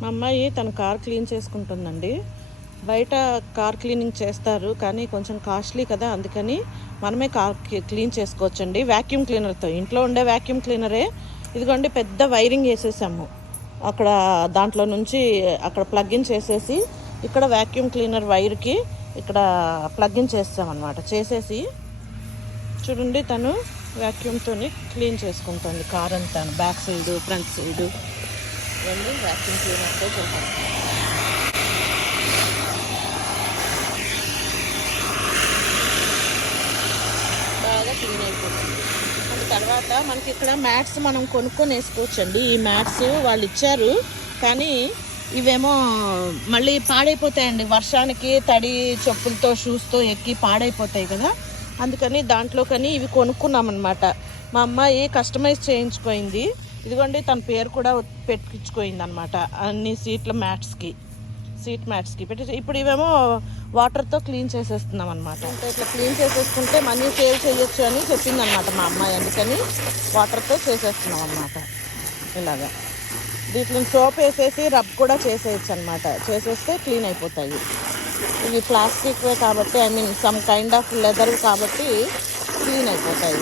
మా అమ్మాయి తన కార్ క్లీన్ చేసుకుంటుందండి. బయట కార్ క్లీనింగ్ చేస్తారు కానీ కొంచెం కాస్ట్లీ కదా అందుకని మనమే కార్ క్లీన్ చేసుకోవచ్చండి. వ్యాక్యూమ్ క్లీనర్తో ఇంట్లో ఉండే వ్యాక్యూమ్ క్లీనరే. ఇదిగోండి పెద్ద వైరింగ్ వేసేసాము. అక్కడ దాంట్లో నుంచి అక్కడ ప్లగ్ఇన్ చేసేసి ఇక్కడ వ్యాక్యూమ్ క్లీనర్ వైర్కి ఇక్కడ ప్లగ్ఇన్ చేస్తామన్నమాట. చేసేసి చూడండి తను వ్యాక్యూమ్తో క్లీన్ చేసుకుంటుంది. కార్ అంతా బ్యాక్ సైడ్ ఫ్రంట్ సైడ్. రెండు వ్యాక్యూమ్ క్లీనర్తో చేసేస్తాను బాగా క్లీన్ అయిపోతుంది. అండ్ తర్వాత మనకి ఇక్కడ మ్యాట్స్ మనం కొనుక్కొని వేసుకోవచ్చండి. ఈ మ్యాట్స్ వాళ్ళు ఇచ్చారు. కానీ ఇవేమో మళ్ళీ పాడైపోతాయండి. వర్షానికి తడి చెప్పులతో షూస్తో ఎక్కి పాడైపోతాయి కదా. అందుకని దాంట్లో కానీ ఇవి కొనుక్కున్నాం అనమాట మా అమ్మాయి కస్టమైజ్ చేయించుకోయింది. ఇదిగోండి తన పేరు కూడా పెట్టించుకోయింది అనమాట అన్ని సీట్ల మ్యాట్స్కి సీట్ మ్యాట్స్కి పెట్టి ఇప్పుడు ఇవేమో వాటర్తో క్లీన్ చేసేస్తున్నాం అనమాట అంటే ఇట్లా క్లీన్ చేసేసుకుంటే మనీ సేవ్ చేయొచ్చు అని చెప్పింది అనమాట మా అమ్మాయి. అందుకని వాటర్తో చేసేస్తున్నాం అనమాట ఇలాగా. దీంట్లో సోప్ వేసేసి రబ్ కూడా చేసేయచ్చు అనమాట చేసేస్తే క్లీన్ అయిపోతాయి. ఇవి ప్లాస్టిక్వే కాబట్టి I mean some kind of leather కాబట్టి క్లీన్ అయిపోతాయి.